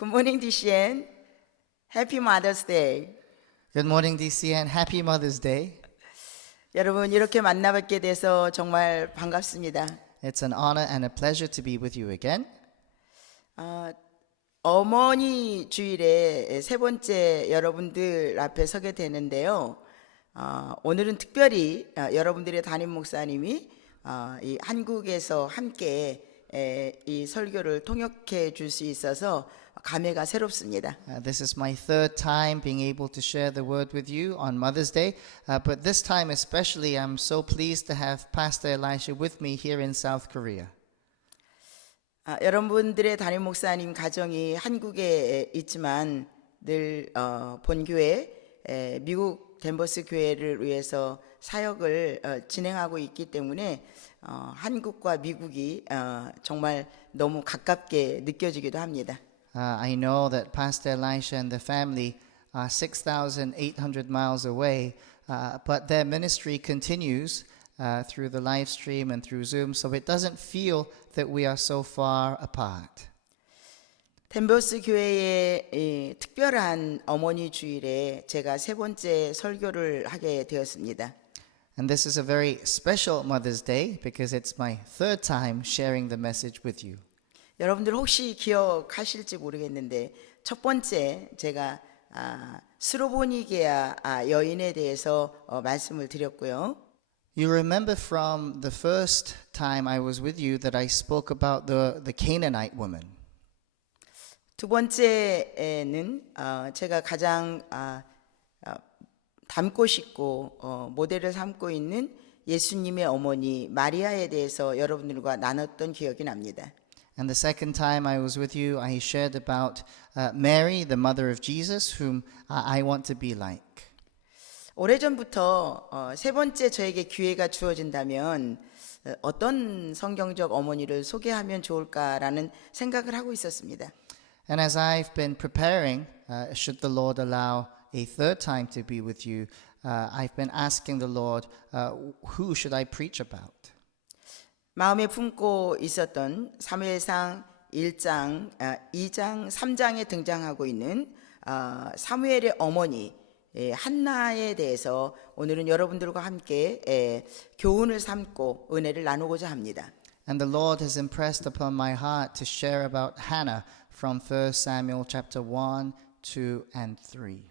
Good morning, DCN. Happy Mother's Day. Good morning, DCN. Happy Mother's Day. 여러분 이렇게 만나뵙게 돼서 정말 반갑습니다. It's an honor and a pleasure to be with you again. 어머니 주일에 세 번째 여러분들 앞에 서게 되는데요. 오늘은 특별히 여러분들의 담임 목사님이 이 한국에서 함께 이 설교를 통역해 줄 수 있어서 감회가 새롭습니다. This is my third time being able to share the word with you on Mother's Day. But this time especially, I'm so pleased to have Pastor Elisha with me here in South Korea. 여러분들의 담임 목사님 가정이 한국에 있지만 늘 본교회 미국 덴버스 교회를 위해서 사역을 진행하고 있기 때문에 한국과 미국이 정말 너무 가깝게 느껴지기도 합니다. I know that Pastor Elisha and the family are 6,800 miles away, but their ministry continues through the live stream and through Zoom, so it doesn't feel that we are so far apart. 덴버스 교회의 특별한 어머니 주일에 제가 세 번째 설교를 하게 되었습니다. And this is a very special Mother's Day because it's my third time sharing the message with you. 여러분들 혹시 기억하실지 모르겠는데 첫 번째 제가 스로보니게아 여인에 대해서 말씀을 드렸고요. You remember from the first time I was with you that I spoke about the Canaanite woman. 두 번째는 제가 가장 닮고 싶고 모델을 삼고 있는 예수님의 어머니 마리아에 대해서 여러분들과 나눴던 기억이 납니다. And the second time I was with you, I shared about Mary, the mother of Jesus, whom I want to be like. 오래전부터 세 번째 저에게 기회가 주어진다면 어떤 성경적 어머니를 소개하면 좋을까라는 생각을 하고 있었습니다. And as I've been preparing, should the Lord allow a third time to be with you, I've been asking the Lord, who should I preach about? 마음에 품고 있었던 사무엘상 1장, 2장, 3장에 등장하고 있는 사무엘의 어머니 한나에 대해서 오늘은 여러분들과 함께 교훈을 삼고 은혜를 나누고자 합니다. And the Lord has impressed upon my heart to share about Hannah from 1 Samuel chapter 1, 2, and 3.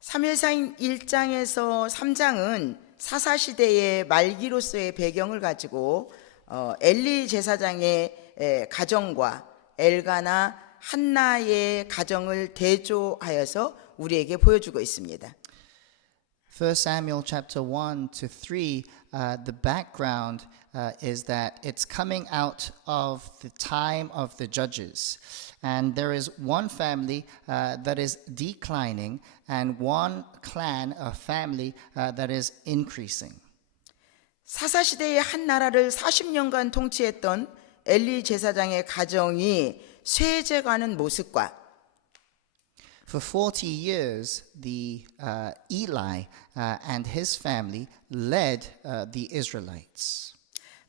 사무엘상 1장에서 3장은 사사시대의 말기로서의 배경을 가지고 엘리 제사장의 가정과 엘가나 한나의 가정을 대조하여서 우리에게 보여주고 있습니다. 1 Samuel chapter 1 to 3, the background is that it's coming out of the time of the judges. And there is one family that is declining and one clan, a family that is increasing. 사사시대의 한 나라를 40년간 통치했던 엘리 제사장의 가정이 쇠해져가는 모습과 For 40 years, the Eli and his family led the Israelites.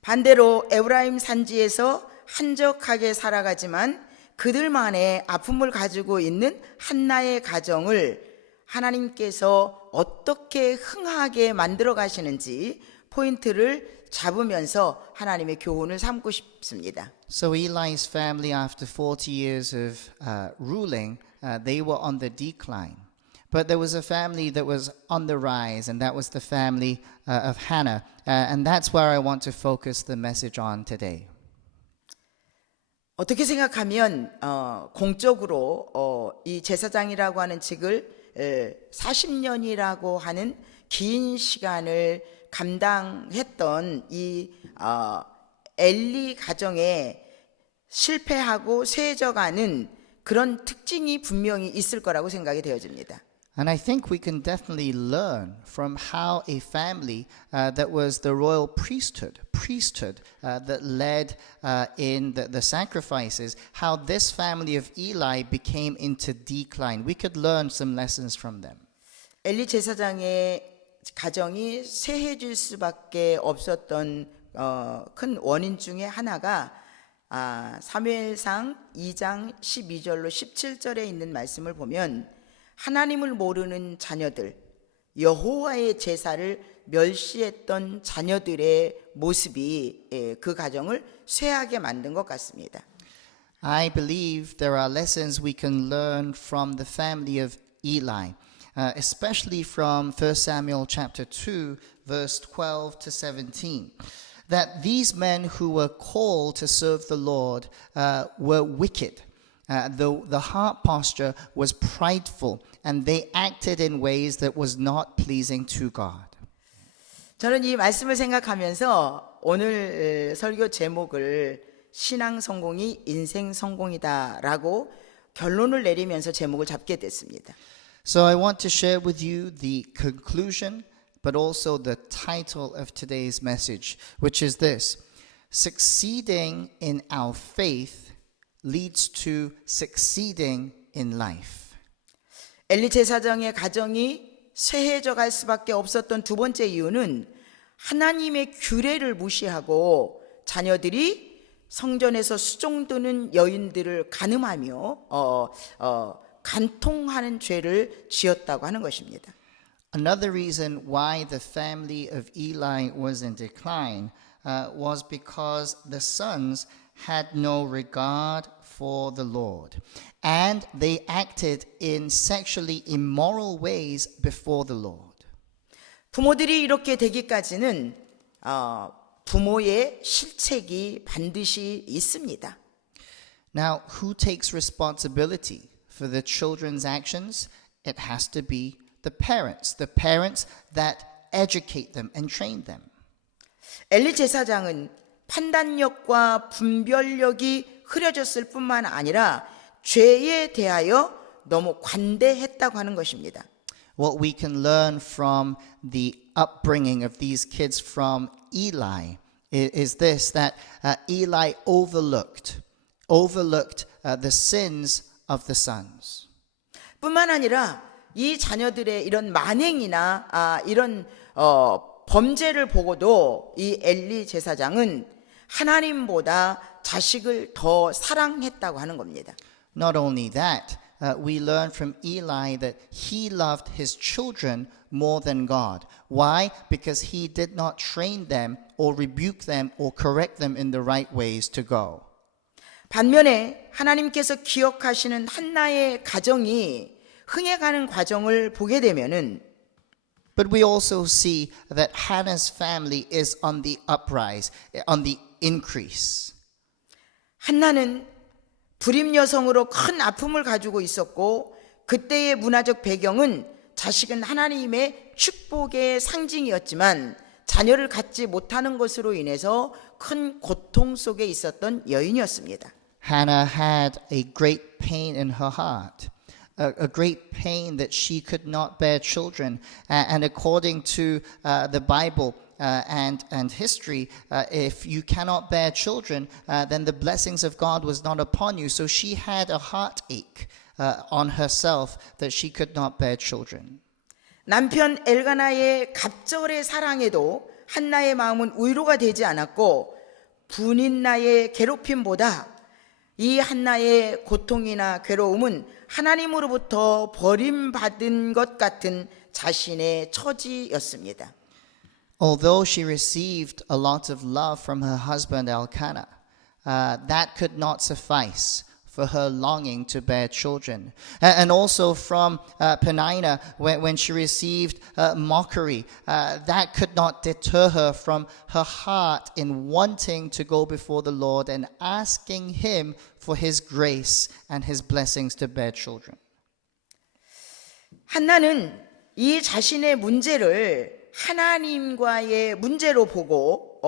반대로 에브라임 산지에서 한적하게 살아가지만 그들만의 아픔을 가지고 있는 한나의 가정을 하나님께서 어떻게 흥하게 만들어 가시는지 포인트를 잡으면서 하나님의 교훈을 삼고 싶습니다. So Eli's family, after 40 years of ruling, they were on the decline. But there was a family that was on the rise, and that was the family of Hannah. And that's where I want to focus the message on today. 어떻게 생각하면 공적으로 이 제사장이라고 하는 직을 40년이라고 하는 긴 시간을 감당했던 이 엘리 가정에 실패하고 쇠해져가는 그런 특징이 분명히 있을 거라고 생각이 되어집니다. And I think we can definitely learn from how a family that was the royal priesthood that led in the sacrifices, how this family of Eli became into decline. We could learn some lessons from them. 엘리 제사장의 가정이 쇠해질 수밖에 없었던 큰 원인 중에 하나가 사무엘상 2장 12절로 17절에 있는 말씀을 보면 하나님을 모르는 자녀들, 여호와의 제사를 멸시했던 자녀들의 모습이 그 가정을 쇠하게 만든 것 같습니다. I believe there are lessons we can learn from the family of Eli, especially from 1 Samuel chapter 2, verse 12 to 17. That these men who were called to serve the Lord were wicked. The heart posture was prideful, and they acted in ways that was not pleasing to God. 저는 이 말씀을 생각하면서 오늘 설교 제목을 신앙 성공이 인생 성공이다라고 결론을 내리면서 제목을 잡게 됐습니다. So I want to share with you the conclusion, but also the title of today's message, which is this: Succeeding in our faith leads to succeeding in life. 엘리 제사장의 가정이 쇠해져 갈 수밖에 없었던 두 번째 이유는 하나님의 규례를 무시하고 자녀들이 성전에서 수종드는 여인들을 간음하며 간통하는 죄를 지었다고 하는 것입니다. Another reason why the family of Eli was in decline was because the sons had no regard for the Lord, and they acted in sexually immoral ways before the Lord. 부모들이 이렇게 되기까지는 부모의 실책이 반드시 있습니다. Now, who takes responsibility for the children's actions? It has to be the parents that educate them and train them. 엘리 제사장은 판단력과 분별력이 흐려졌을 뿐만 아니라 죄에 대하여 너무 관대했다고 하는 것입니다. What we can learn from the upbringing of these kids from Eli is this, that Eli overlooked the sins of the sons. 뿐만 아니라 이 자녀들의 이런 만행이나 이런 범죄를 보고도 이 엘리 제사장은 하나님보다 자식을 더 사랑했다고 하는 겁니다. Not only that, we learn from Eli that he loved his children more than God. Why? Because he did not train them or rebuke them or correct them in the right ways to go. 반면에 하나님께서 기억하시는 한나의 가정이 흥해가는 과정을 보게 되면은 But we also see that Hannah's family is on the uprise, on the increase. 한나는 불임 여성으로 큰 아픔을 가지고 있었고 그때의 문화적 배경은 자식은 하나님의 축복의 상징이었지만 자녀를 갖지 못하는 것으로 인해서 큰 고통 속에 있었던 여인이었습니다. Hannah had a great pain in her heart. A great pain that she could not bear children. And according to the Bible and history, if you cannot bear children, then the blessings of God was not upon you. So she had a heartache on herself that she could not bear children. 남편 엘가나의 갑절의 사랑에도 한나의 마음은 위로가 되지 않았고 분인나의 괴롭힘보다 이 한나의 고통이나 괴로움은 하나님으로부터 버림받은 것 같은 자신의 처지였습니다. Although she received a lot of love from her husband Elkanah, that could not suffice for her longing to bear children. And also from Peninnah, when she received mockery, that could not deter her from her heart in wanting to go before the Lord and asking Him for His grace and His blessings to bear children. 한나는 이 자신의 문제를 하나님과의 문제로 보고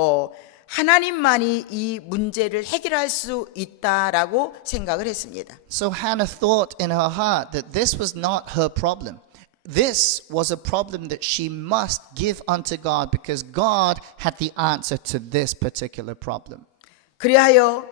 하나님만이 이 문제를 해결할 수 있다라고 생각을 했습니다. So Hannah thought in her heart that this was not her problem. This was a problem that she must give unto God because God had the answer to this particular problem. 그리하여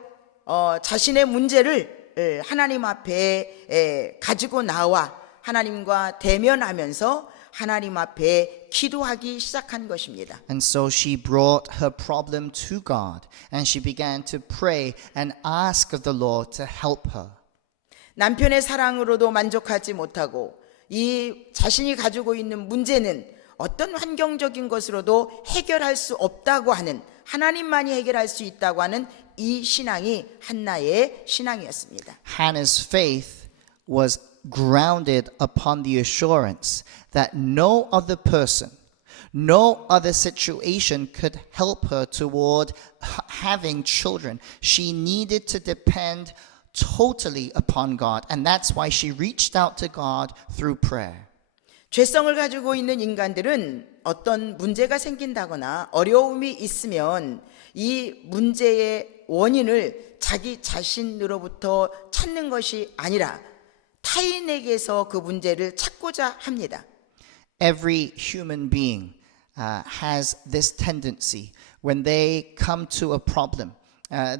자신의 문제를 하나님 앞에 가지고 나와 하나님과 대면하면서 하나님 앞에 기도하기 시작한 것입니다. And so she brought her problem to God, and she began to pray and ask of the Lord to help her. 남편의 사랑으로도 만족하지 못하고 이 자신이 가지고 있는 문제는 어떤 환경적인 것으로도 해결할 수 없다고 하는, 하나님만이 해결할 수 있다고 하는 이 신앙이 한나의 신앙이었습니다. Hannah's faith was grounded upon the assurance that no other person, no other situation could help her toward having children. She needed to depend totally upon God, and that's why she reached out to God through prayer. 죄성을 가지고 있는 인간들은 어떤 문제가 생긴다거나 어려움이 있으면 이 문제의 원인을 자기 자신으로부터 찾는 것이 아니라 타인에게서 그 문제를 찾고자 합니다. Every human being has this tendency when they come to a problem.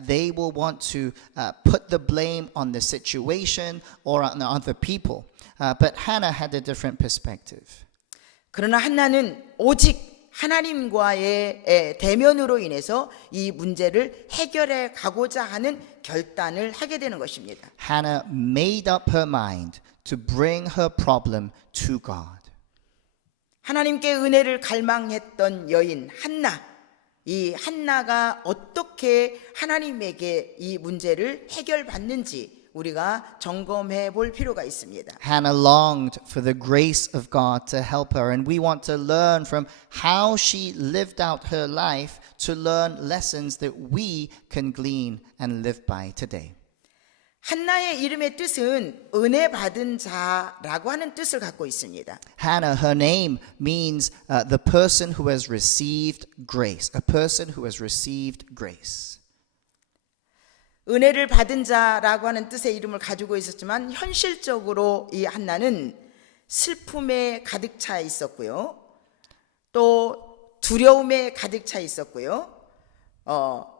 They will want to put the blame on the situation or on other people. But Hannah had a different perspective. 그러나 한나는 오직 하나님과의 대면으로 인해서 이 문제를 해결해 가고자 하는 결단을 하게 되는 것입니다. Hannah made up her mind to bring her problem to God. 하나님께 은혜를 갈망했던 여인 한나, 이 한나가 어떻게 하나님에게 이 문제를 해결받는지 우리가 점검해 볼 필요가 있습니다. Hannah longed for the grace of God to help her, and we want to learn from how she lived out her life to learn lessons that we can glean and live by today. 한나의 이름의 뜻은 은혜 받은 자라고 하는 뜻을 갖고 있습니다. Hannah, her name means the person who has received grace, a person who has received grace. 은혜를 받은 자라고 하는 뜻의 이름을 가지고 있었지만 현실적으로 이 한나는 슬픔에 가득 차 있었고요. 또 두려움에 가득 차 있었고요.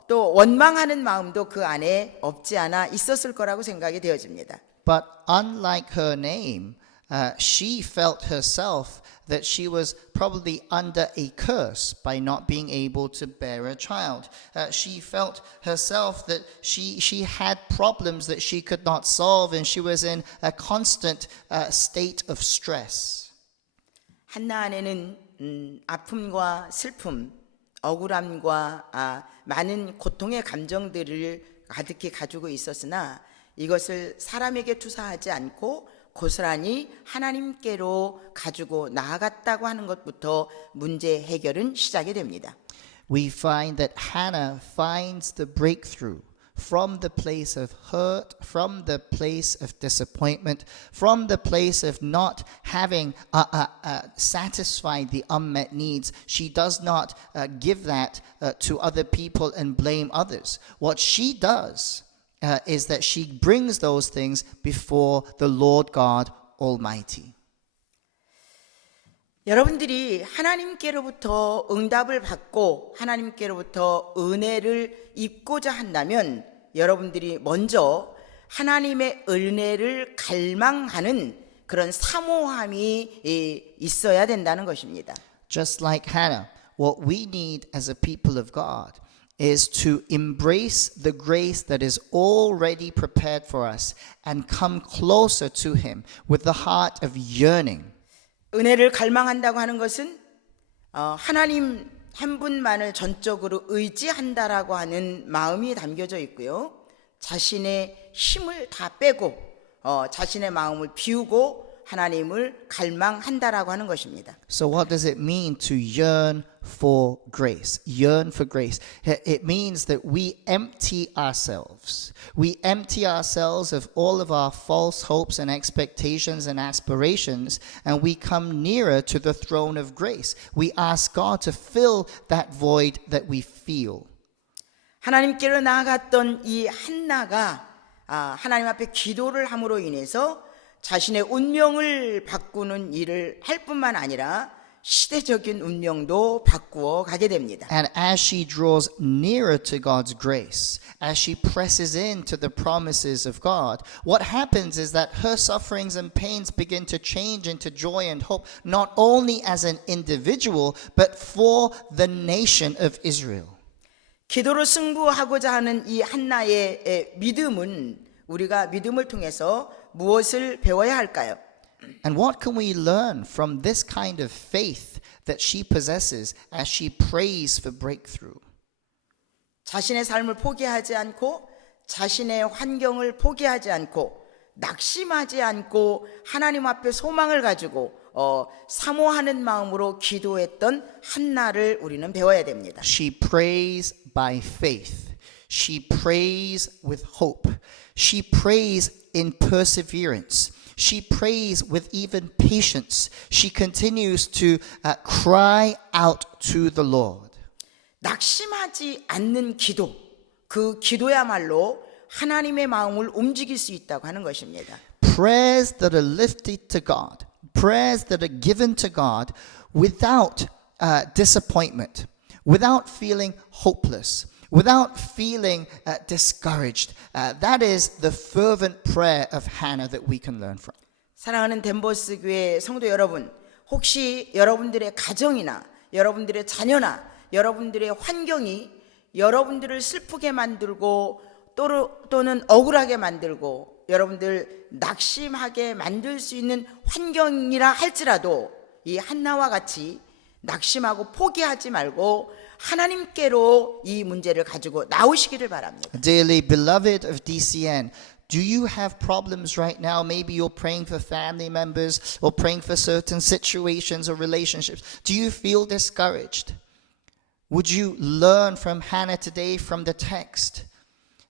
또 원망하는 마음도 그 안에 없지 않아 있었을 거라고 생각이 되어집니다. But unlike her name, she felt herself that she was probably under a curse by not being able to bear a child. She felt herself that she had problems that she could not solve, and she was in a constant state of stress. 한나 안에는 아픔과 슬픔, 억울함과 많은 고통의 감정들을 가득히 가지고 있었으나 이것을 사람에게 투사하지 않고 고스란히 하나님께로 가지고 나아갔다고 하는 것부터 문제 해결은 시작이 됩니다. We find that Hannah finds the breakthrough from the place of hurt, from the place of disappointment, from the place of not having satisfied the unmet needs. She does not give that to other people and blame others. What she does is that she brings those things before the Lord God Almighty. 여러분들이 하나님께로부터 응답을 받고 하나님께로부터 은혜를 입고자 한다면 여러분들이 먼저 하나님의 은혜를 갈망하는 그런 사모함이 있어야 된다는 것입니다. Just like Hannah, what we need as a people of God is to embrace the grace that is already prepared for us and come closer to Him with the heart of yearning. 은혜를 갈망한다고 하는 것은 하나님 한 분만을 전적으로 의지한다라고 하는 마음이 담겨져 있고요. 자신의 힘을 다 빼고 자신의 마음을 비우고 하나님을 갈망한다라고 하는 것입니다. So what does it mean to yearn for grace? Yearn for grace. It means that we empty ourselves. We empty ourselves of all of our false hopes and expectations and aspirations, and we come nearer to the throne of grace. We ask God to fill that void that we feel. 하나님께로 나아갔던 이 한나가 하나님 앞에 기도를 함으로 인해서 자신의 운명을 바꾸는 일을 할 뿐만 아니라 시대적인 운명도 바꾸어 가게 됩니다. And as she draws nearer to God's grace, as she presses into the promises of God, what happens is that her sufferings and pains begin to change into joy and hope, not only as an individual, but for the nation of Israel. 기도로 승부하고자 하는 이 한나의 믿음은 우리가 믿음을 통해서 무엇을 배워야 할까요? And what can we learn from this kind of faith that she possesses as she prays for breakthrough? 자신의 삶을 포기하지 않고 자신의 환경을 포기하지 않고 낙심하지 않고 하나님 앞에 소망을 가지고 사모하는 마음으로 기도했던 한나를 우리는 배워야 됩니다. She prays by faith. She prays with hope. She prays in perseverance. She prays with even patience. She continues to cry out to the Lord. 낙심하지 않는 기도, 그 기도야말로 하나님의 마음을 움직일 수 있다고 하는 것입니다. Prayers that are lifted to God, prayers that are given to God without disappointment, without feeling hopeless, without feeling discouraged. That is the fervent prayer of Hannah that we can learn from. 사랑하는 덴버스 교회 성도 여러분, 혹시 여러분들의 가정이나 여러분들의 자녀나 여러분들의 환경이 여러분들을 슬프게 만들고 또는 억울하게 만들고 여러분들 낙심하게 만들 수 있는 환경이라 할지라도 이 한나와 같이 낙심하고 포기하지 말고 하나님께로 이 문제를 가지고 나오시기를 바랍니다. Dearly beloved of DCN, do you have problems right now? Maybe you're praying for family members or praying for certain situations or relationships. Do you feel discouraged? Would you learn from Hannah today, from the text,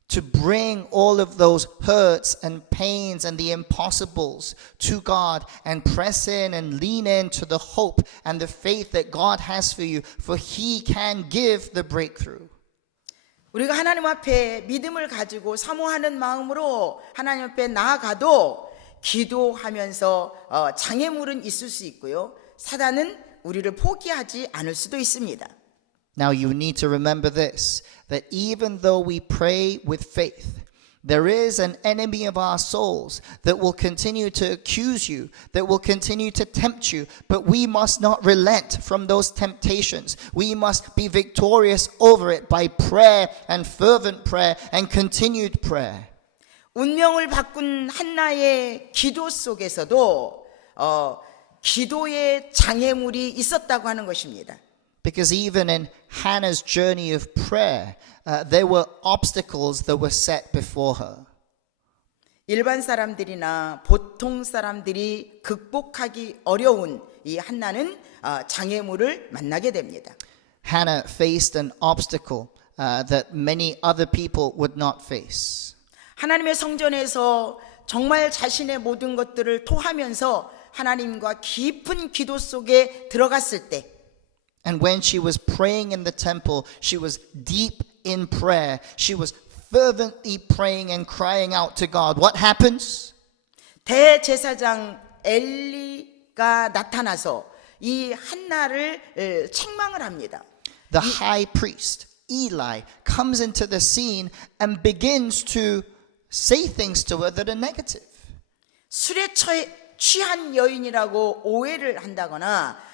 to bring all of those hurts and pains and the impossibles to God and press in and lean into the hope and the faith that God has for you, for He can give the breakthrough. 우리가 하나님 앞에 믿음을 가지고 사모하는 마음으로 하나님 앞에 나아가도 기도하면서 장애물은 있을 수 있고요. 사단은 우리를 포기하지 않을 수도 있습니다. Now you need to remember this, that even though we pray with faith, there is an enemy of our souls that will continue to accuse you, that will continue to tempt you, but we must not relent from those temptations. We must be victorious over it by prayer and fervent prayer and continued prayer. 운명을 바꾼 한나의 기도 속에서도 기도의 장애물이 있었다고 하는 것입니다. Because even in Hannah's journey of prayer, there were obstacles that were set before her. 일반 사람들이나 보통 사람들이 극복하기 어려운 이 한나는 장애물을 만나게 됩니다. Hannah faced an obstacle that many other people would not face. 하나님의 성전에서 정말 자신의 모든 것들을 토하면서 하나님과 깊은 기도 속에 들어갔을 때 And when she was praying in the temple, she was deep in prayer. She was fervently praying and crying out to God. What happens? 대제사장 엘리가 나타나서 이 한나를 책망을 합니다. The high priest, Eli, comes into the scene and begins to say things to her that are negative. 술에 취한 여인이라고 오해를 한다거나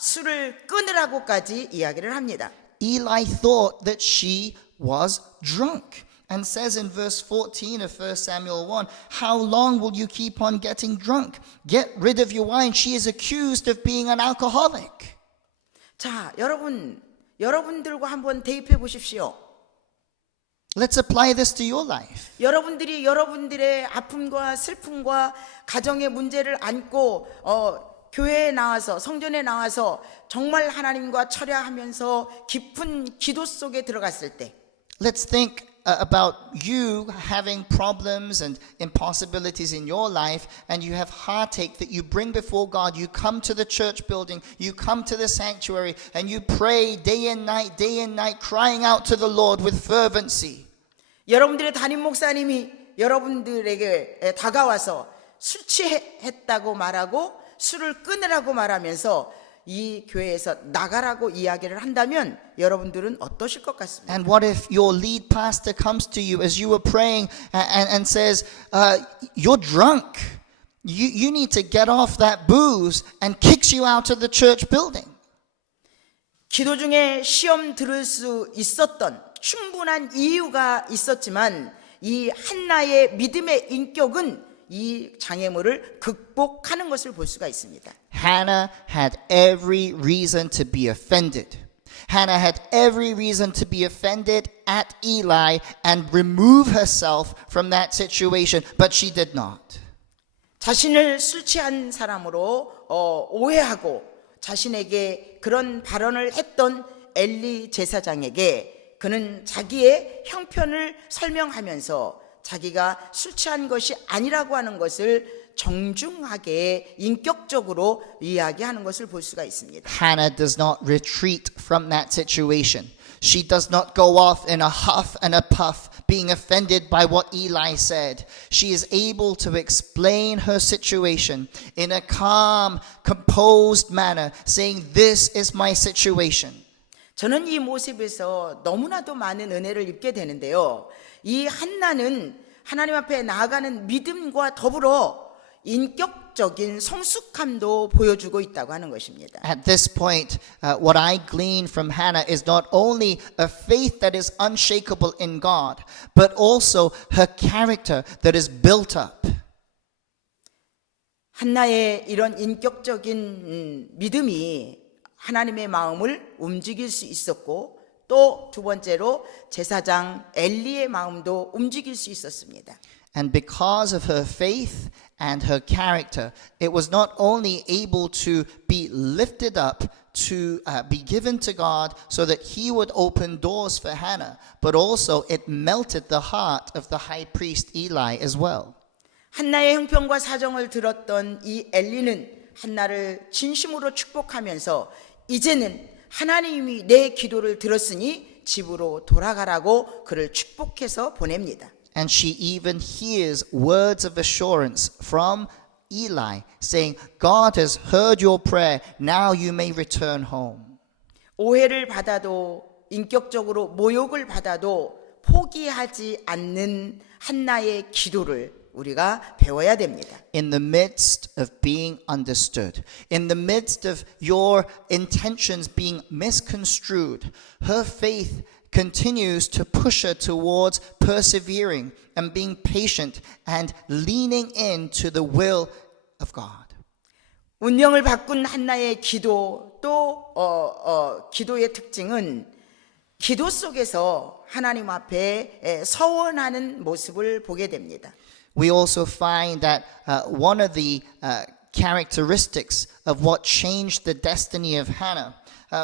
술을 끊으라고까지 이야기를 합니다. Eli thought that she was drunk and says in verse 14 of 1 Samuel 1, how long will you keep on getting drunk? Get rid of your wine. She is accused of being an alcoholic. 자, 여러분들과 한번 대입해 보십시오. Let's apply this to your life. 여러분들이 여러분들의 아픔과 슬픔과 가정의 문제를 안고 교회에 나와서 성전에 나와서 정말 하나님과 철야하면서 깊은 기도 속에 들어갔을 때 Let's think about you having problems and impossibilities in your life, and you have heartache that you bring before God. You come to the church building, you come to the sanctuary, and you pray day and night, crying out to the Lord with fervency. 여러분들의 담임 목사님이 여러분들에게 다가와서 술 취했다고 말하고 술을 끊으라고 말하면서 이 교회에서 나가라고 이야기를 한다면 여러분들은 어떠실 것 같습니까? And what if your lead pastor comes to you as you were praying and says, you're drunk. You need to get off that booze and kicks you out of the church building. 기도 중에 시험 들을 수 있었던 충분한 이유가 있었지만 이 한나의 믿음의 인격은 이 장애물을 극복하는 것을 볼 수가 있습니다. Hannah had every reason to be offended. Hannah had every reason to be offended at Eli and remove herself from that situation, but she did not. 자신을 술 취한 사람으로 오해하고 자신에게 그런 발언을 했던 엘리 제사장에게 그는 자기의 형편을 설명하면서 자기가 술 취한 것이 아니라고 하는 것을 정중하게 인격적으로 이야기하는 것을 볼 수가 있습니다. Hannah does not retreat from that situation. She does not go off in a huff and a puff, being offended by what Eli said. She is able to explain her situation in a calm, composed manner, saying, "This is my situation." 저는 이 모습에서 너무나도 많은 은혜를 입게 되는데요. 이 한나는 하나님 앞에 나아가는 믿음과 더불어 인격적인 성숙함도 보여주고 있다고 하는 것입니다. At this point, what I glean from Hannah is not only a faith that is unshakable in God, but also her character that is built up. 한나의 이런 인격적인 믿음이 하나님의 마음을 움직일 수 있었고 또 두 번째로 제사장 엘리의 마음도 움직일 수 있었습니다. And because of her faith and her character, it was not only able to be lifted up to be given to God so that he would open doors for Hannah, but also it melted the heart of the high priest Eli as well. 한나의 형편과 사정을 들었던 이 엘리는 한나를 진심으로 축복하면서 이제는 하나님이 내 기도를 들었으니 집으로 돌아가라고 그를 축복해서 보냅니다. And she even hears words of assurance from Eli saying, God has heard your prayer, now you may return home. 오해를 받아도 인격적으로 모욕을 받아도 포기하지 않는 한나의 기도를 우리가 배워야 됩니다. In the midst of being understood, in the midst of your intentions being misconstrued, her faith continues to push her towards persevering and being patient and leaning into the will of God. 운명을 바꾼 한나의 기도 또 기도의 특징은 기도 속에서 하나님 앞에 서원하는 모습을 보게 됩니다. We also find that one of the characteristics of what changed the destiny of Hannah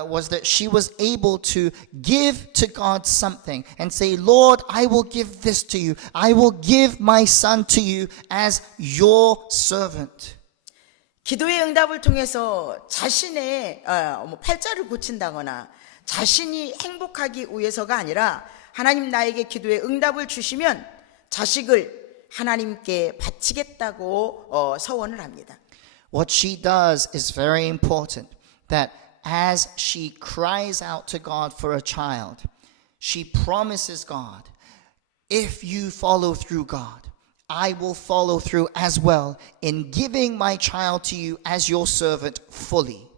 was that she was able to give to God something and say, Lord, I will give this to you. I will give my son to you as your servant. 기도의 응답을 통해서 자신의 팔자를 고친다거나 자신이 행복하기 위해서가 아니라 하나님 나에게 기도의 응답을 주시면 자식을 하나님께 바치겠다고 서원을 합니다. What she does is very important. That as she cries out to God for a child, she promises God, if you follow through, God, I will follow through as well in giving my child to you as your servant fully.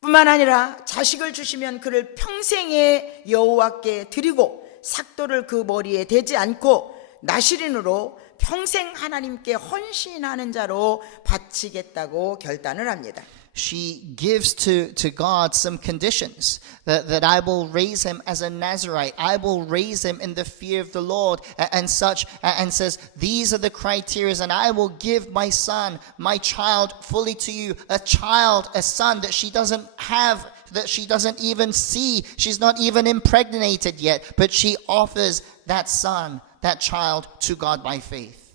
뿐만 아니라 자식을 주시면 그를 평생의 여호와께 드리고 삭도를 그 머리에 대지 않고 나시린으로 평생 하나님께 헌신하는 자로 바치겠다고 결단을 합니다. She gives to God some conditions that I will raise him as a Nazirite. I will raise him in the fear of the Lord and such, and says, these are the criteria, and I will give my son, my child fully to you. A child, a son that she doesn't have, that she doesn't even see. She's not even impregnated yet, but she offers that son, that child to God by faith.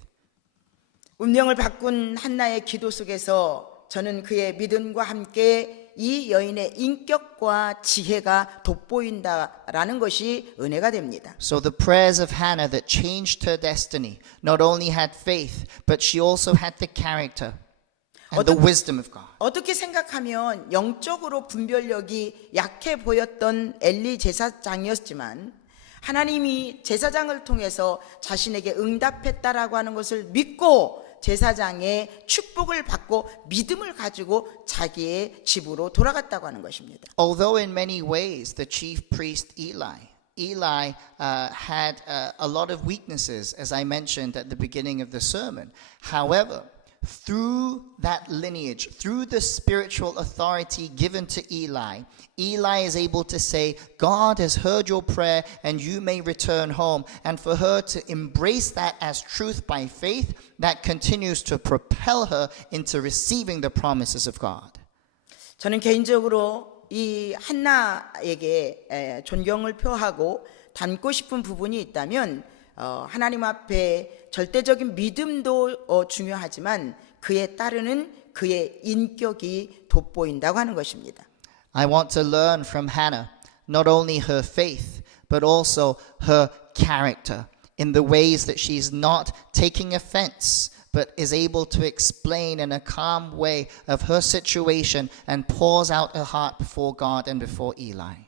운명을 바꾼 한나의 기도 속에서 저는 그의 믿음과 함께 이 여인의 인격과 지혜가 돋보인다라는 것이 은혜가 됩니다. So the prayers of Hannah that changed her destiny not only had faith, but she also had the character. and the wisdom of God. 어떻게 생각하면 영적으로 분별력이 약해 보였던 엘리 제사장이었지만 하나님이 제사장을 통해서 자신에게 응답했다라고 하는 것을 믿고 제사장의 축복을 받고 믿음을 가지고 자기의 집으로 돌아갔다고 하는 것입니다. Although in many ways the chief priest Eli had a lot of weaknesses, as I mentioned at the beginning of the sermon. However, through that lineage, through the spiritual authority given to Eli is able to say, God has heard your prayer and you may return home. And for her to embrace that as truth by faith, that continues to propel her into receiving the promises of God. 저는 개인적으로 이 한나에게 존경을 표하고 닮고 싶은 부분이 있다면 하나님 앞에 절대적인 믿음도 중요하지만 그에 따르는 그의 인격이 돋보인다고 하는 것입니다. I want to learn from Hannah not only her faith but also her character in the ways that she's not taking offense but is able to explain in a calm way of her situation and pours out her heart before God and before Eli.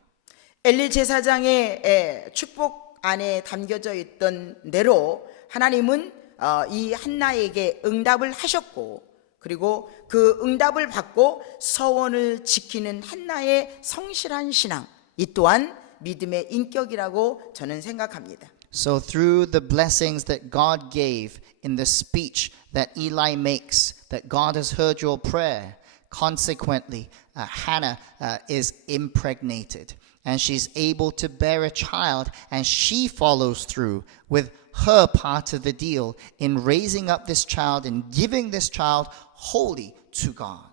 엘리 제사장의 축복 안에 담겨져 있던 대로 하나님은 이 한나에게 응답을 하셨고 그리고 그 응답을 받고 서원을 지키는 한나의 성실한 신앙 이 또한 믿음의 인격이라고 저는 생각합니다. So through the blessings that God gave in the speech that Eli makes, that God has heard your prayer, consequently, Hannah is impregnated. And she's able to bear a child, and she follows through with her part of the deal in raising up this child and giving this child wholly to God.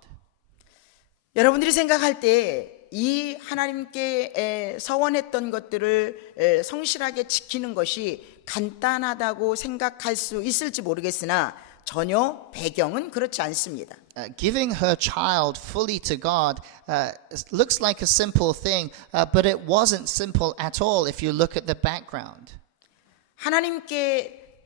여러분들이 생각할 때 이 하나님께 서원했던 것들을 성실하게 지키는 것이 간단하다고 생각할 수 있을지 모르겠으나 전혀 배경은 그렇지 않습니다. Giving her child fully to God looks like a simple thing, but it wasn't simple at all if you look at the background. 하나님께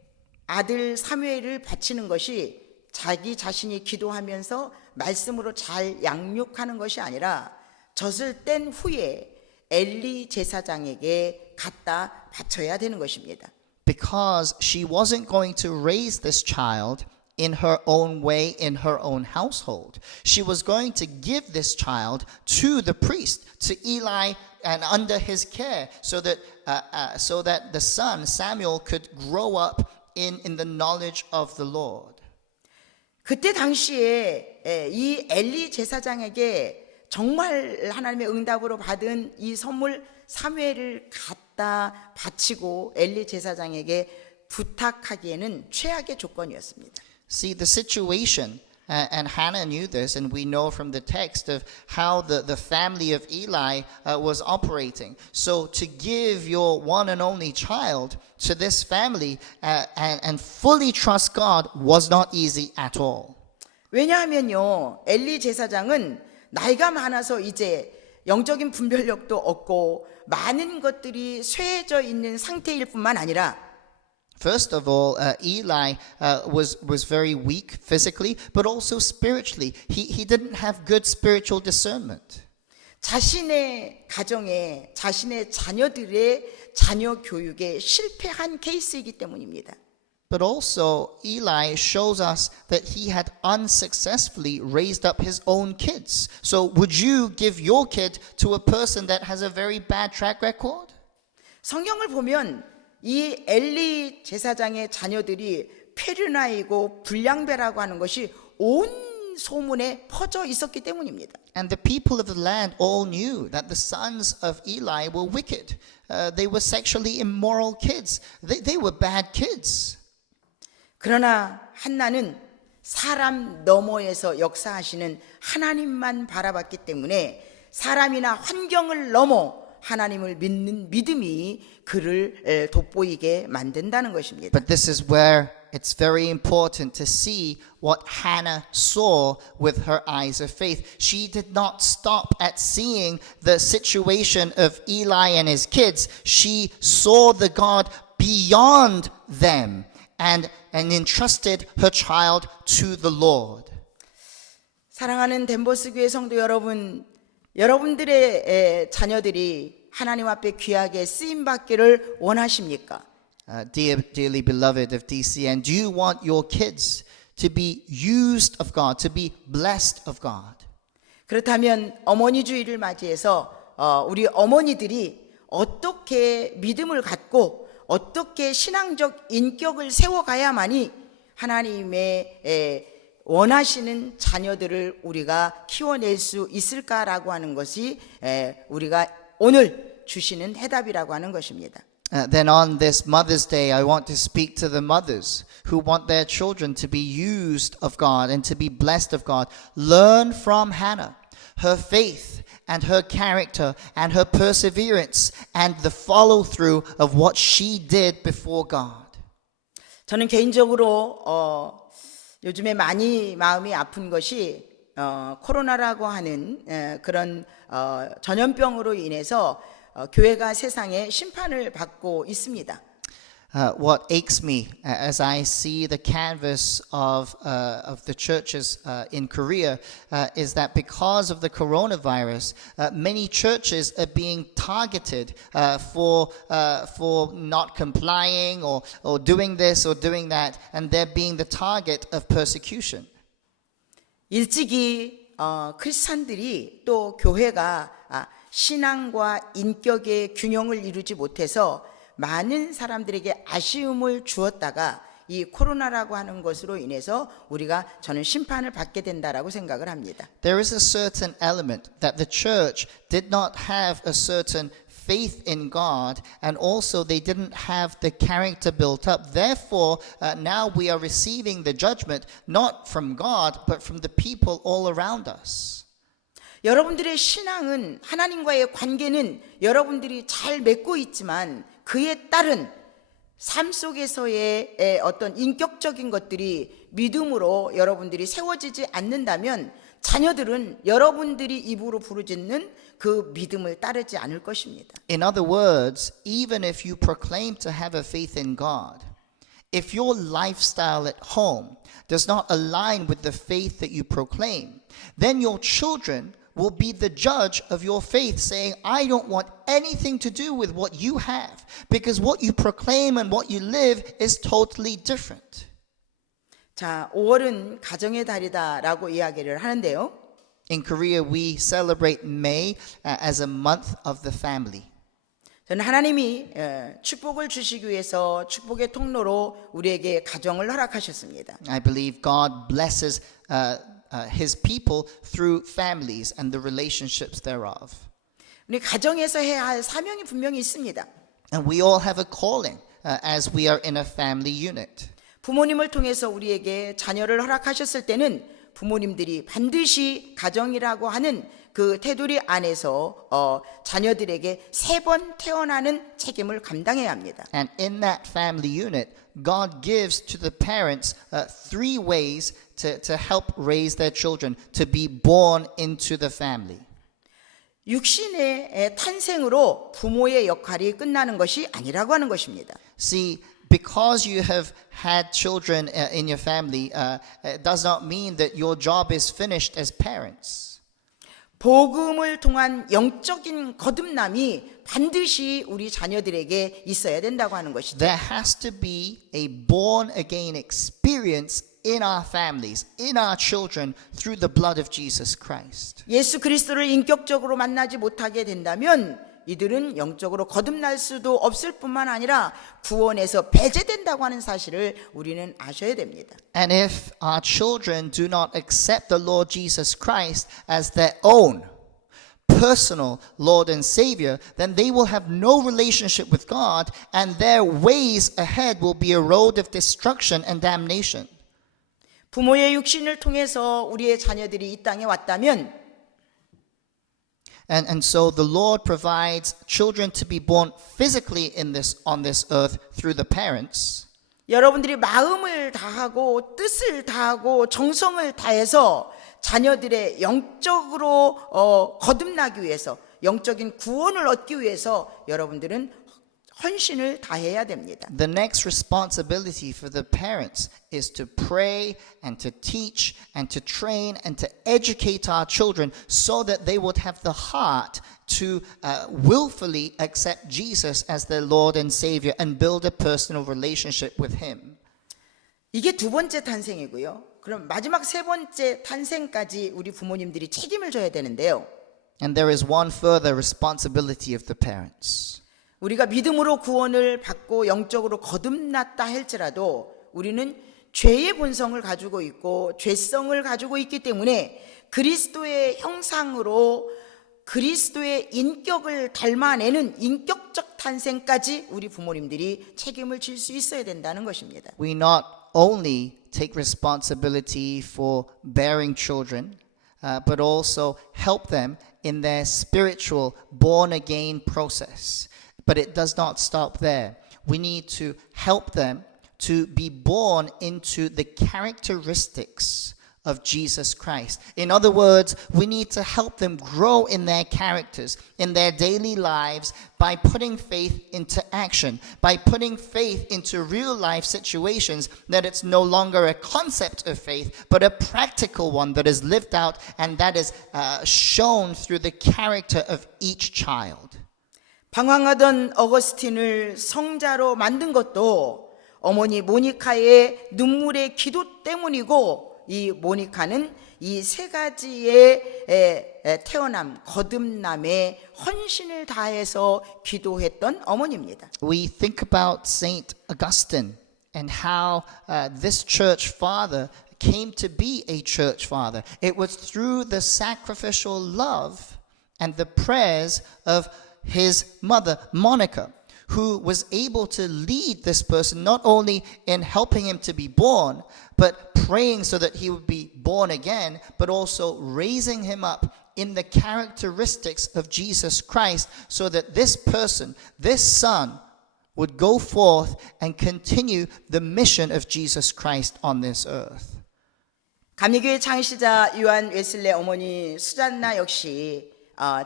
아들 사무엘을 바치는 것이 자기 자신이 기도하면서 말씀으로 잘 양육하는 것이 아니라 젖을 뗀 후에 엘리 제사장에게 갖다 바쳐야 되는 것입니다. Because she wasn't going to raise this child in her own way, in her own household. She was going to give this child to the priest, to Eli, and under his care, so that the son Samuel could grow up in the knowledge of the Lord. 그때 당시에 이 엘리 제사장에게 정말 하나님의 응답으로 받은 이 선물 사무엘을 갖다 바치고 엘리 제사장에게 부탁하기에는 최악의 조건이었습니다. See, the situation, and Hannah knew this, and we know from the text of how the family of Eli was operating. So to give your one and only child to this family and fully trust God was not easy at all. 왜냐하면요, 엘리 제사장은 나이가 많아서 이제 영적인 분별력도 없고 많은 것들이 쇠해져 있는 상태일 뿐만 아니라 First of all, Eli was very weak physically, but also spiritually. He didn't have good spiritual discernment. 자신의 가정에 자신의 자녀들의 자녀 교육에 실패한 케이스이기 때문입니다. But also, Eli shows us that he had unsuccessfully raised up his own kids. So would you give your kid to a person that has a very bad track record? 성경을 보면 이 엘리 제사장의 자녀들이 페르나이고 불량배라고 하는 것이 온 소문에 퍼져 있었기 때문입니다. And the people of the land all knew that the sons of Eli were wicked. They were sexually immoral kids. They were bad kids. 그러나 한나는 사람 너머에서 역사하시는 하나님만 바라봤기 때문에 사람이나 환경을 넘어 하나님을 믿는 믿음이 그를 돋보이게 만든다는 것입니다. But this is where it's very important to see what Hannah saw with her eyes of faith. She did not stop at seeing the situation of Eli and his kids. She saw the God beyond them and entrusted her child to the Lord. 사랑하는 덴버스 교회 성도 여러분, 여러분들의 자녀들이 하나님 앞에 귀하게 쓰임 받기를 원하십니까? Dearly beloved of DCN, do you want your kids to be used of God, to be blessed of God? 그렇다면 어머니 주일을 맞이해서 우리 어머니들이 어떻게 믿음을 갖고 어떻게 신앙적 인격을 세워가야만이 하나님의 원하시는 자녀들을 우리가 키워낼 수 있을까라고 하는 것이 우리가 오늘 주시는 해답이라고 하는 것입니다. Then on this Mother's Day, I want to speak to the mothers who want their children to be used of God and to be blessed of God. Learn from Hannah, her faith and her character and her perseverance and the follow through of what she did before God. 저는 개인적으로 요즘에 많이 마음이 아픈 것이 코로나라고 하는 그런 전염병으로 인해서 교회가 세상에 심판을 받고 있습니다. What aches me as I see the canvas of the churches in Korea is that because of the coronavirus, many churches are being targeted for not complying or doing this or doing that, and they're being the target of persecution. 일찍이 크리스찬들이 또 교회가 신앙과 인격의 균형을 이루지 못해서 많은 사람들에게 아쉬움을 주었다가 이 코로나라고 하는 것으로 인해서 우리가 저는 심판을 받게 된다라고 생각을 합니다. There is a certain element that the church did not have a certain faith in God, and also they didn't have the character built up. Therefore, now we are receiving the judgment not from God, but from the people all around us. 여러분들의 신앙은 하나님과의 관계는 여러분들이 잘 맺고 있지만 그에 따른 삶 속에서의 어떤 인격적인 것들이 믿음으로 여러분들이 세워지지 않는다면 자녀들은 여러분들이 입으로 부르짖는 그 믿음을 따르지 않을 것입니다. In other words, even if you proclaim to have a faith in God, if your lifestyle at home does not align with the faith that you proclaim, then your children will be the judge of your faith, saying, I don't want anything to do with what you have, because what you proclaim and what you live is totally different. 자, 5월은 가정의 달이다라고 이야기를 하는데요. In Korea, we celebrate May as a month of the family. 저는 하나님이 축복을 주시기 위해서 축복의 통로로 우리에게 가정을 허락하셨습니다. I believe God blesses His people through families and the relationships thereof. 우리 가정에서 해야 할 사명이 분명히 있습니다. And we all have a calling as we are in a family unit. 부모님을 통해서 우리에게 자녀를 허락하셨을 때는 부모님들이 반드시 가정이라고 하는 그 테두리 안에서 자녀들에게 3번 태어나는 책임을 감당해야 합니다. And in that family unit, God gives to the parents 3 ways to help raise their children, to be born into the family. 육신의 탄생으로 부모의 역할이 끝나는 것이 아니라고 하는 것입니다. See, because you have had children in your family, it does not mean that your job is finished as parents. 복음을 통한 영적인 거듭남이 반드시 우리 자녀들에게 있어야 된다고 하는 것이죠. There has to be a born again experience in our families, in our children, through the blood of Jesus Christ. 예수 그리스도를 인격적으로 만나지 못하게 된다면 이들은 영적으로 거듭날 수도 없을 뿐만 아니라 구원에서 배제된다고 하는 사실을 우리는 아셔야 됩니다. And if our children do not accept the Lord Jesus Christ as their own personal Lord and Savior, then they will have no relationship with God, and their ways ahead will be a road of destruction and damnation. 부모의 육신을 통해서 우리의 자녀들이 이 땅에 왔다면 And so the Lord provides children to be born physically on this earth through the parents. 여러분들이 마음을 다하고 뜻을 다하고 정성을 다해서 자녀들의 영적으로 거듭나기 위해서 영적인 구원을 얻기 위해서 여러분들은 헌신을 다해야 됩니다. The next responsibility for the parents is to pray and to teach and to train and to educate our children so that they would have the heart to willfully accept Jesus as their Lord and Savior and build a personal relationship with Him. 이게 두 번째 탄생이고요. 그럼 마지막 세 번째 탄생까지 우리 부모님들이 책임을 져야 되는데요. And there is one further responsibility of the parents. 우리가 믿음으로 구원을 받고 영적으로 거듭났다 할지라도 우리는 죄의 본성을 가지고 있고 죄성을 가지고 있기 때문에 그리스도의 형상으로 그리스도의 인격을 닮아내는 인격적 탄생까지 우리 부모님들이 책임을 질 수 있어야 된다는 것입니다. We not only take responsibility for bearing children, but also help them in their spiritual born again process. But it does not stop there. We need to help them to be born into the characteristics of Jesus Christ. In other words, we need to help them grow in their characters, in their daily lives, by putting faith into action, by putting faith into real life situations, that it's no longer a concept of faith, but a practical one that is lived out and that is shown through the character of each child. 방황하던 어거스틴을 성자로 만든 것도 어머니 모니카의 눈물의 기도 때문이고 이 모니카는 이 세 가지의 태어남, 거듭남에 헌신을 다해서 기도했던 어머니입니다. We think about Saint Augustine and how this church father came to be a church father. It was through the sacrificial love and the prayers of his mother, Monica, who was able to lead this person not only in helping him to be born, but praying so that he would be born again, but also raising him up in the characteristics of Jesus Christ so that this person, this son, would go forth and continue the mission of Jesus Christ on this earth. 감리교회 창시자 요한 웨슬레 어머니 수잔나 역시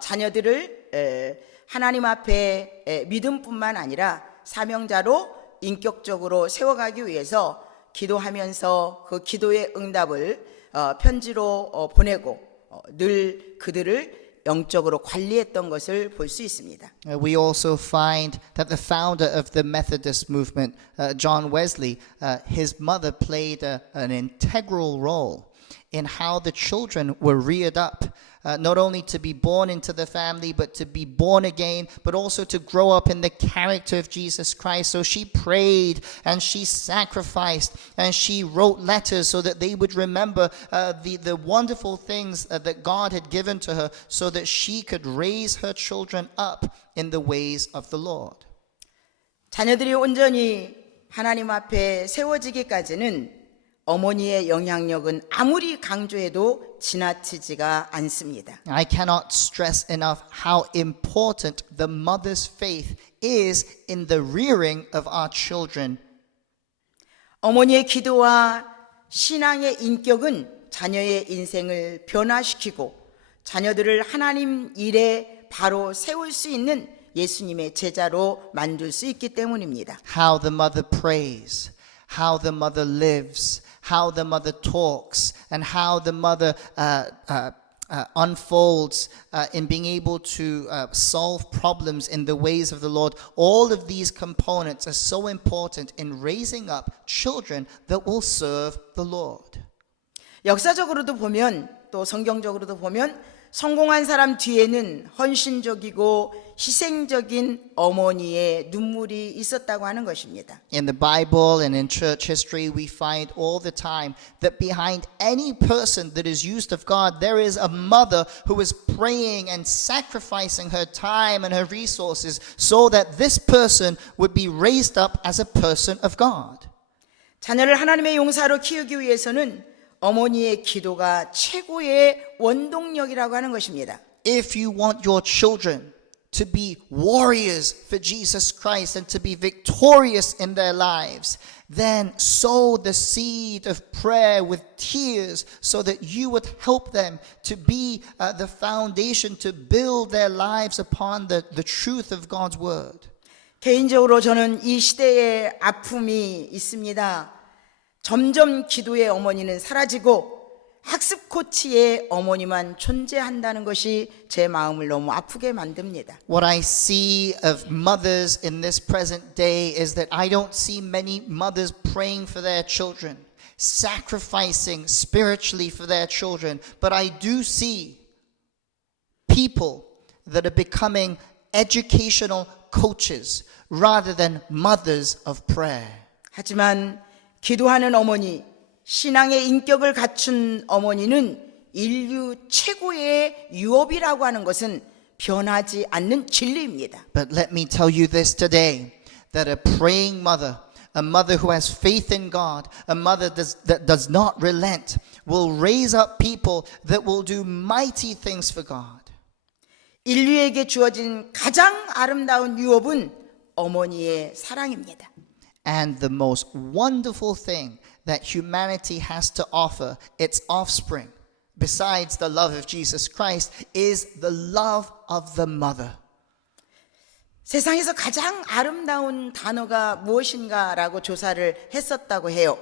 자녀들을 하나님 앞에 믿음뿐만 아니라 사명자로 인격적으로 세워가기 위해서 기도하면서 그 기도의 응답을 편지로 보내고 늘 그들을 영적으로 관리했던 것을 볼 수 있습니다. We also find that the founder of the Methodist movement, John Wesley, his mother played an integral role in how the children were reared up, not only to be born into the family, but to be born again, but also to grow up in the character of Jesus Christ. So she prayed and she sacrificed and she wrote letters so that they would remember the wonderful things that God had given to her so that she could raise her children up in the ways of the Lord. 자녀들이 온전히 하나님 앞에 세워지기까지는 어머니의 영향력은 아무리 강조해도 지나치지가 않습니다. I cannot stress enough how important the mother's faith is in the rearing of our children. 어머니의 기도와 신앙의 인격은 자녀의 인생을 변화시키고 자녀들을 하나님 일에 바로 세울 수 있는 예수님의 제자로 만들 수 있기 때문입니다. How the mother prays, how the mother lives, how the mother talks, and how the mother unfolds in being able to solve problems in the ways of the Lord. All of these components are so important in raising up children that will serve the Lord. 역사적으로도 보면 또 성경적으로도 보면 성공한 사람 뒤에는 헌신적이고 희생적인 어머니의 눈물이 있었다고 하는 것입니다. In the Bible and in church history, we find all the time that behind any person that is used of God, there is a mother who is praying and sacrificing her time and her resources so that this person would be raised up as a person of God. 자녀를 하나님의 용사로 키우기 위해서는 어머니의 기도가 최고의 원동력이라고 하는 것입니다. If you want your children to be warriors for Jesus Christ and to be victorious in their lives, then sow the seed of prayer with tears so that you would help them to be the foundation to build their lives upon the truth of God's word. 개인적으로 저는 이 시대에 아픔이 있습니다. 점점 기도의 어머니는 사라지고 학습 코치의 어머니만 존재한다는 것이 제 마음을 너무 아프게 만듭니다. What I see of mothers in this present day is that I don't see many mothers praying for their children, sacrificing spiritually for their children, but I do see people that are becoming educational coaches rather than mothers of prayer. 하지만 기도하는 어머니, 신앙의 인격을 갖춘 어머니는 인류 최고의 유업이라고 하는 것은 변하지 않는 진리입니다. But let me tell you this today, that a praying mother, a mother who has faith in God, a mother that does not relent, will raise up people that will do mighty things for God. 인류에게 주어진 가장 아름다운 유업은 어머니의 사랑입니다. And the most wonderful thing that humanity has to offer its offspring, besides the love of Jesus Christ, is the love of the mother. 세상에서 가장 아름다운 단어가 무엇인가라고 조사를 했었다고 해요.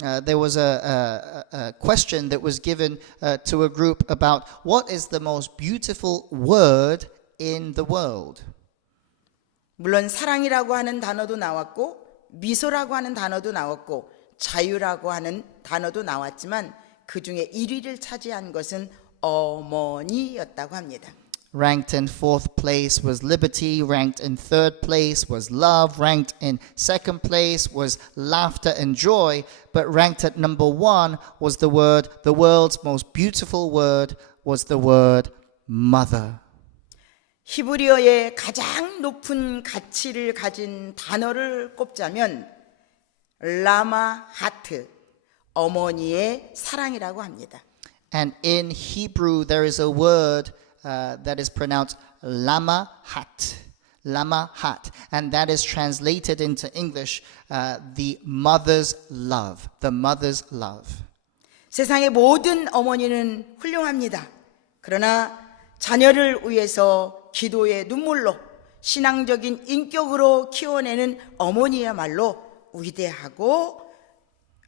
There was a question that was given to a group about what is the most beautiful word in the world. 물론 사랑이라고 하는 단어도 나왔고 미소라고 하는 단어도 나왔고 자유라고 하는 단어도 나왔지만 그 중에 1위를 차지한 것은 어머니였다고 합니다. Ranked in fourth place was liberty, ranked in third place was love, ranked in second place was laughter and joy, but ranked at number one was the world's most beautiful word was the word mother. 히브리어의 가장 높은 가치를 가진 단어를 꼽자면 라마 하트, 어머니의 사랑이라고 합니다. And in Hebrew there is a word that is pronounced lama hat, and that is translated into English the mother's love, the mother's love. 세상의 모든 어머니는 훌륭합니다. 그러나 자녀를 위해서 기도의 눈물로 신앙적인 인격으로 키워내는 어머니야말로 위대하고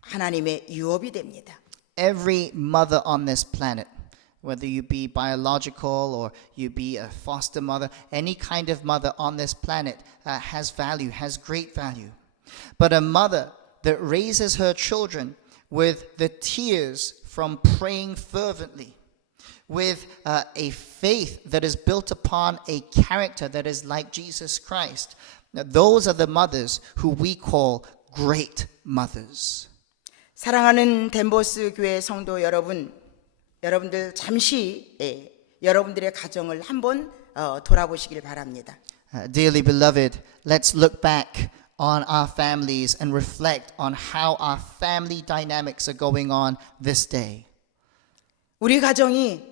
하나님의 유업이 됩니다. Every mother on this planet, whether you be biological or you be a foster mother, any kind of mother on this planet has value, has great value. But a mother that raises her children with the tears from praying fervently, with a faith that is built upon a character that is like Jesus Christ, now, those are the mothers who we call great mothers. 사랑하는 덴버스 교회 성도 여러분, 여러분들 잠시 여러분들의 가정을 한번 돌아보시길 바랍니다. Dearly beloved, let's look back on our families and reflect on how our family dynamics are going on this day. 우리 가정이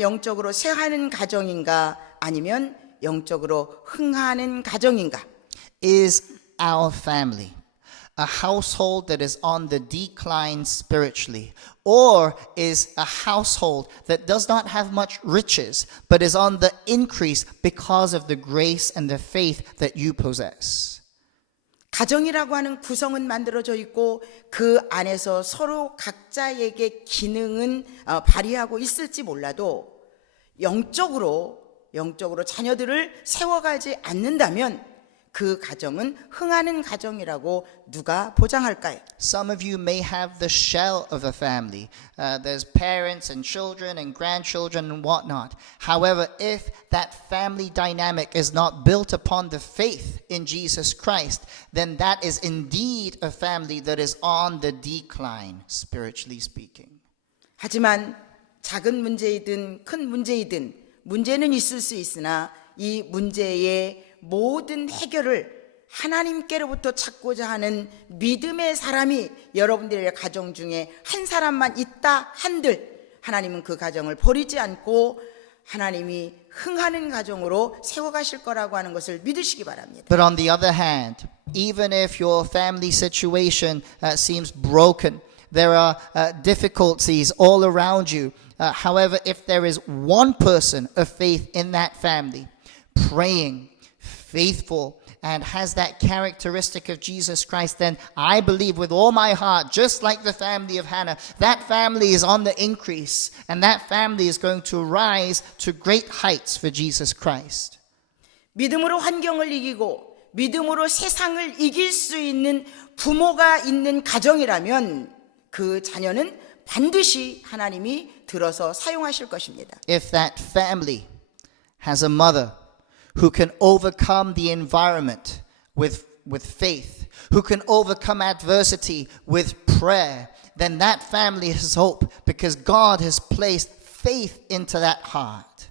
영적으로 쇠하는 가정인가 아니면 영적으로 흥하는 가정인가? Is our family a household that is on the decline spiritually, or is a household that does not have much riches but is on the increase because of the grace and the faith that you possess? 가정이라고 하는 구성은 만들어져 있고 그 안에서 서로 각자에게 기능은 발휘하고 있을지 몰라도 영적으로 자녀들을 세워가지 않는다면 그 가정은 흥하는 가정이라고 누가 보장할까요? Some of you may have the shell of a family. There's parents and children and grandchildren and whatnot. However, if that family dynamic is not built upon the faith in Jesus Christ, then that is indeed a family that is on the decline, spiritually speaking. 하지만 작은 문제이든 큰 문제이든 문제는 있을 수 있으나 이 문제의 모든 해결을 하나님께로부터 찾고자 하는 믿음의 사람이 여러분들의 가정 중에 한 사람만 있다 한들 하나님은 그 가정을 버리지 않고 하나님이 흥하는 가정으로 세워가실 거라고 하는 것을 믿으시기 바랍니다. But on the other hand, even if your family situation seems broken, there are difficulties all around you. However, if there is one person of faith in that family, praying, faithful, and has that characteristic of Jesus Christ, then I believe with all my heart, just like the family of Hannah, that family is on the increase, and that family is going to rise to great heights for Jesus Christ. 믿음으로 환경을 이기고 믿음으로 세상을 이길 수 있는 부모가 있는 가정이라면 그 자녀는 반드시 하나님이 들어서 사용하실 것입니다. If that family has a mother who can overcome the environment with faith, who can overcome adversity with prayer, then that family has hope because God has placed faith into that heart.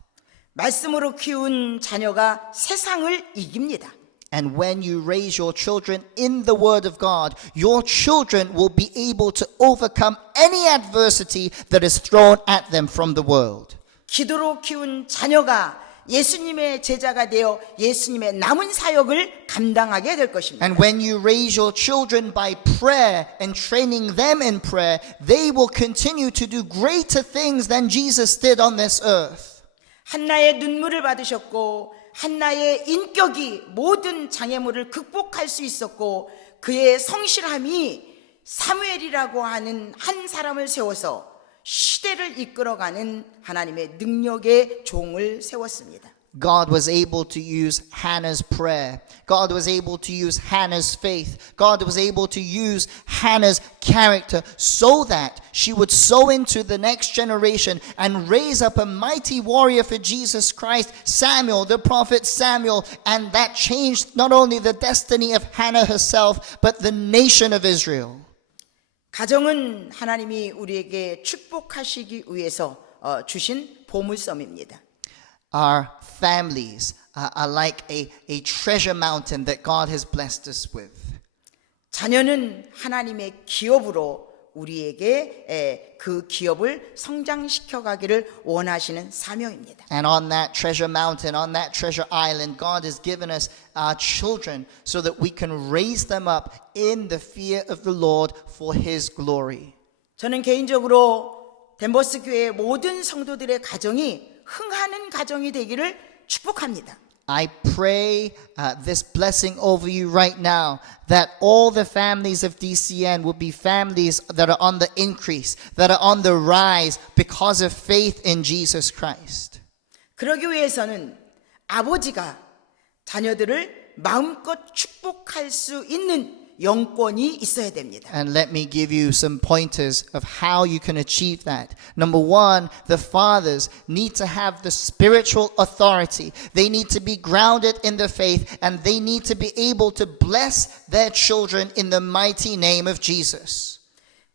말씀으로 키운 자녀가 세상을 이깁니다. And when you raise your children in the Word of God, your children will be able to overcome any adversity that is thrown at them from the world. 기도로 키운 자녀가 예수님의 제자가 되어 예수님의 남은 사역을 감당하게 될 것입니다. And when you raise your children by prayer and training them in prayer, they will continue to do greater things than Jesus did on this earth. 한나의 눈물을 받으셨고 한나의 인격이 모든 장애물을 극복할 수 있었고 그의 성실함이 사무엘이라고 하는 한 사람을 세워서 시대를 이끌어가는 하나님의 능력의 종을 세웠습니다. God was able to use Hannah's prayer. God was able to use Hannah's faith. God was able to use Hannah's character so that she would sow into the next generation and raise up a mighty warrior for Jesus Christ, Samuel, the prophet Samuel. And that changed not only the destiny of Hannah herself, but the nation of Israel. 가정은 하나님이 우리에게 축복하시기 위해서 주신 보물섬입니다. Our families are like a treasure mountain that God has blessed us with. 자녀는 하나님의 기업으로 우리에게 그 기업을 성장시켜 가기를 원하시는 사명입니다. And on that treasure mountain, on that treasure island, God has given us our children so that we can raise them up in the fear of the Lord for His glory. 저는 개인적으로 덴버스 교회의 모든 성도들의 가정이 흥하는 가정이 되기를 축복합니다. I pray this blessing over you right now, that all the families of DCN will be families that are on the increase, that are on the rise because of faith in Jesus Christ. 그러기 위해서는 아버지가 자녀들을 마음껏 축복할 수 있는 영권이 있어야 됩니다. And let me give you some pointers of how you can achieve that. Number one, the fathers need to have the spiritual authority. They need to be grounded in the faith, and they need to be able to bless their children in the mighty name of Jesus.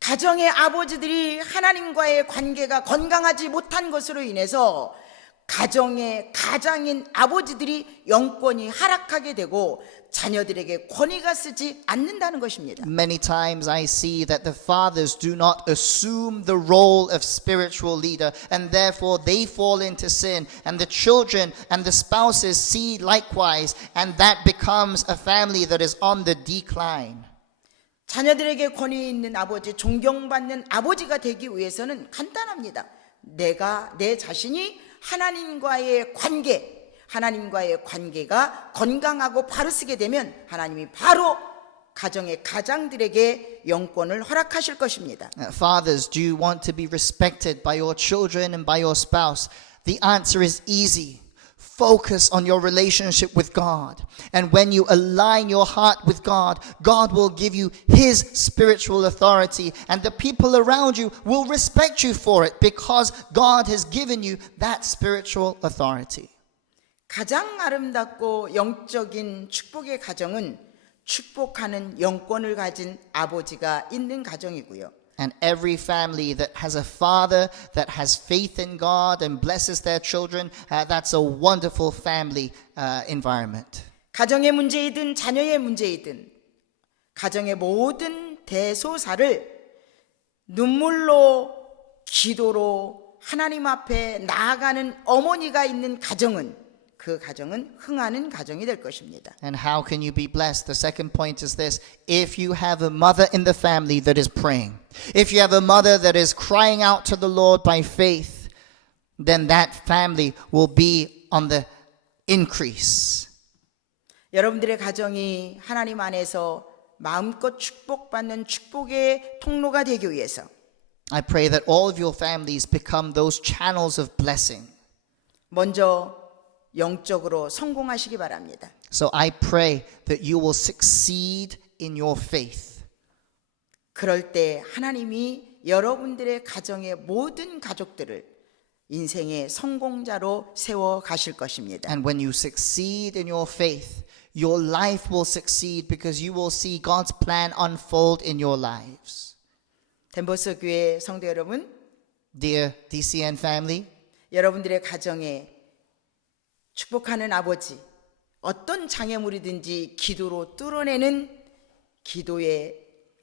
가정의 아버지들이 하나님과의 관계가 건강하지 못한 것으로 인해서 가정의 가장인 아버지들이 영권이 하락하게 되고 자녀들에게 권위가 쓰지 않는다는 것입니다. Many times I see that the fathers do not assume the role of spiritual leader, and therefore they fall into sin, and the children and the spouses see likewise, and that becomes a family that is on the decline. 자녀들에게 권위 있는 아버지, 존경받는 아버지가 되기 위해서는 간단합니다. 내 자신이 하나님과의 관계가 건강하고 바로 쓰게 되면 하나님이 바로 가정의 가장들에게 영권을 허락하실 것입니다. Fathers, do you want to be respected by your children and by your spouse? The answer is easy. Focus on your relationship with God. And when you align your heart with God, God will give you His spiritual authority. And the people around you will respect you for it because God has given you that spiritual authority. 가장 아름답고 영적인 축복의 가정은 축복하는 영권을 가진 아버지가 있는 가정이고요. And every family that has a father that has faith in God and blesses their children, that's a wonderful family environment. 가정의 문제이든 자녀의 문제이든 가정의 모든 대소사를 눈물로 기도로 하나님 앞에 나아가는 어머니가 있는 가정은 그 가정은 흥하는 가정이 될 것입니다. And how can you be blessed? The second point is this. If you have a mother in the family that is praying, if you have a mother that is crying out to the Lord by faith, then that family will be on the increase. 여러분들의 가정이 하나님 안에서 마음껏 축복받는 축복의 통로가 되기 위해서 I pray that all of your families become those channels of blessing. 먼저 영적으로 성공하시기 바랍니다. So I pray that you will succeed in your faith. 그럴 때 하나님이 여러분들의 가정의 모든 가족들을 인생의 성공자로 세워 가실 것입니다. And when you succeed in your faith, your life will succeed because you will see God's plan unfold in your lives. 덴버스 교회 성도 여러분, Dear DCN family, 여러분들의 가정에 축복하는 아버지, 어떤 장애물이든지 기도로 뚫어내는 기도의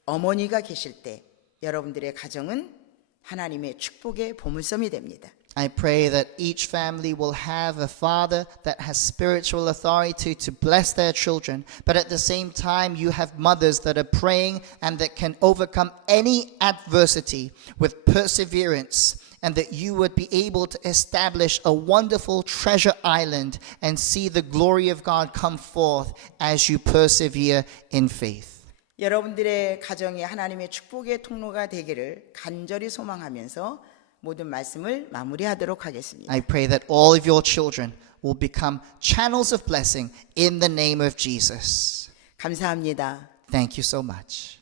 어머니가 계실 때 여러분들의 가정은 하나님의 축복의 보물섬이 됩니다. I pray that each family will have a father that has spiritual authority to bless their children, but at the same time you have mothers that are praying and that can overcome any adversity with perseverance, and that you would be able to establish a wonderful treasure island and see the glory of God come forth as you persevere in faith. 여러분들의 가정이 하나님의 축복의 통로가 되기를 간절히 소망하면서 모든 말씀을 마무리하도록 하겠습니다. I pray that all of your children will become channels of blessing in the name of Jesus. 감사합니다. Thank you so much.